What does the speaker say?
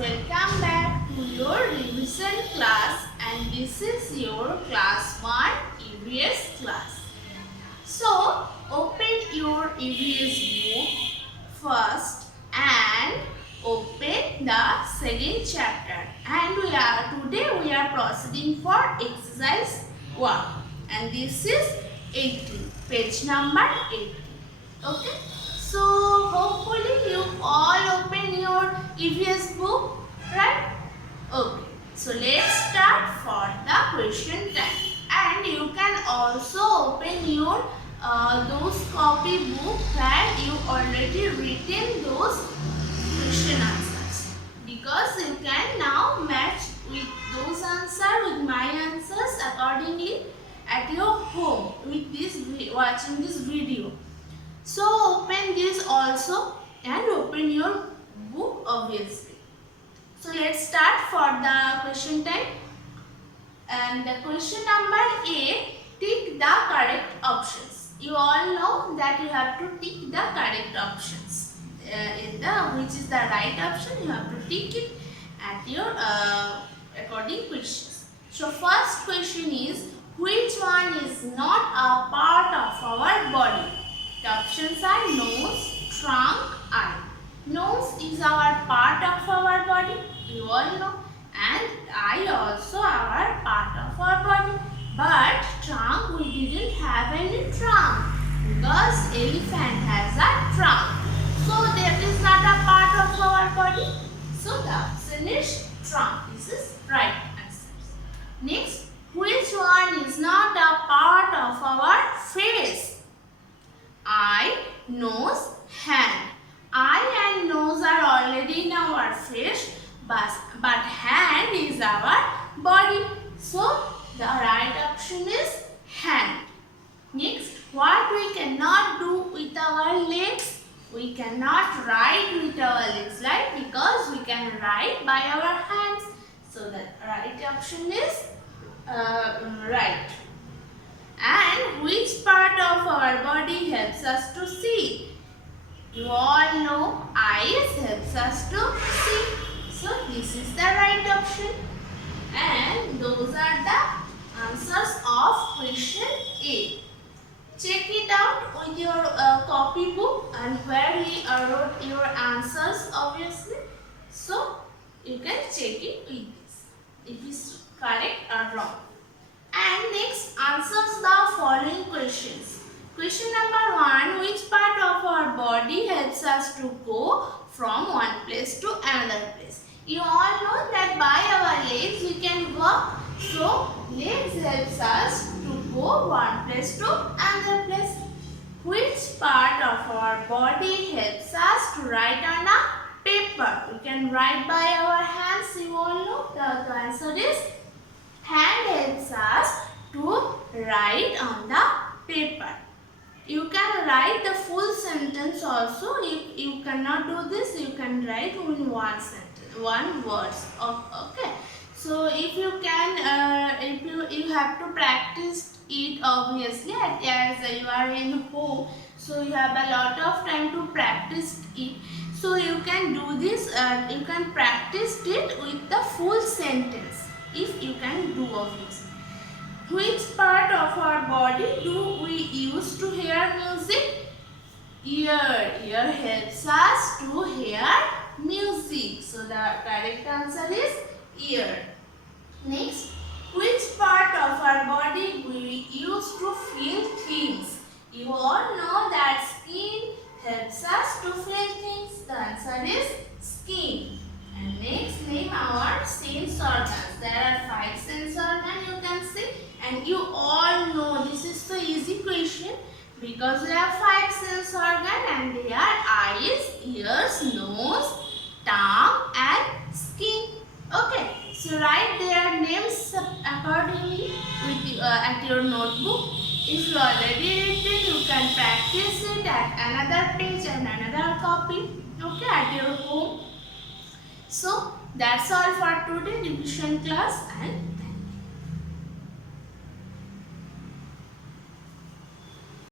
welcome back to your revision class, and this is your class 1 EVS class. So open your EVS book first and open the second chapter, and today we are proceeding for exercise 1, and this is 18, page number 18. Okay, so hopefully you all open your EVS book, right? Okay, so let's start for the question time, and you can also open your those copy book where you already written those question answers, because you can now match with those answers with my answers accordingly at your home with this watching this video. So open this also and open your book obviously. So let's start for the question time. And the question number A, tick the correct options. You all know that you have to tick the correct options. Which is the right option, you have to tick it at your according questions. So first question is, which one is not a part of our body? The options are nose, trunk, eye. Nose is our part of our body, you all know, and eye also our part of our body. But trunk, we didn't have any trunk because elephant has a trunk. So that is not a part of our body. So the option is trunk. This is right answer. Next, which one is not a part of our face? Eye, nose, hand. Eye and nose are already in our face, but hand is our body. So the right option is hand. Next, what we cannot do with our legs? We cannot write with our legs, right? Because we can write by our hands. So the right option is right. And which part of our body helps us to see? You all know eyes helps us to see. So this is the right option. And those are the answers of question A. Check it out with your copy book and where we wrote your answers obviously. So you can check it with this if it's correct or wrong. And next, answers the following questions. Question number 1, which part of our body helps us to go from one place to another place? You all know that by our legs we can walk. So legs helps us to go one place to another place. Which part of our body helps us to write on a paper? We can write by our hands. You all know the answer is hand helps us to write on the paper. You can write the full sentence also. If you cannot do this, you can write in one sentence, one words. Okay. So if you can, if you have to practice it obviously as you are in home. So you have a lot of time to practice it. So you can do this. You can practice it with the full sentence. If you can do obviously. Which part of our body do we use to hear music? Ear. Ear helps us to hear music. So the correct answer is ear. Next, which part of our body we use to feel things? You all know that skin helps us to feel things. The answer is skin. And next, name our sense organs. There are 5 sense organs you can see, and you all know this is so easy question because we have 5 sense organs and they are eyes, ears, nose, tongue and skin. Okay, so write their names accordingly with at your notebook. If you already read it, you can practice it at another page and another copy. Okay, at your home. So that's all for today revision class, and